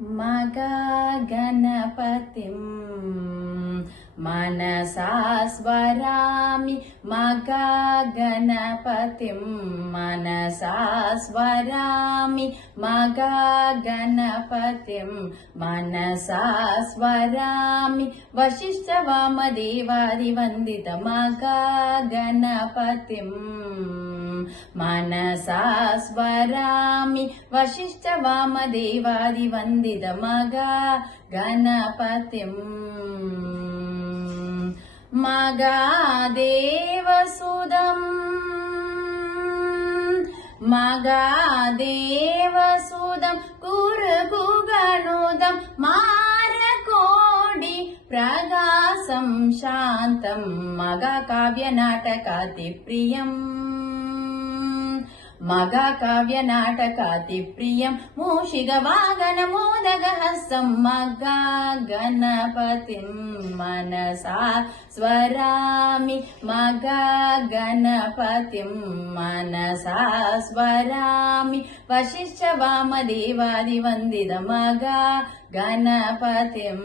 मगा गणपतिं मनसा स्मरामि मगा गणपतिं मनसा स्मरामि मगा गणपतिं मनसा स्मरामि वसिष्ठवामदेवादिवन्दित मगा गणपतिं मनसा स्मरामि वसिष्ठवामदेवादिवन्दित मगा गणपतिं मगादेवसुदं कुरुगुगणुदं मारकोडि प्रगासं शान्तं मगाकाव्यनाटकातिप्रियम् मगाकाव्यनाटकातिप्रियं मूषिकवाहनमोदगहस्तं मगा गणपतिं मनसा स्मरामि मगा गणपतिं मनसा स्मरामि वसिष्ठवामदेवादिवन्दित मगा गणपतिम्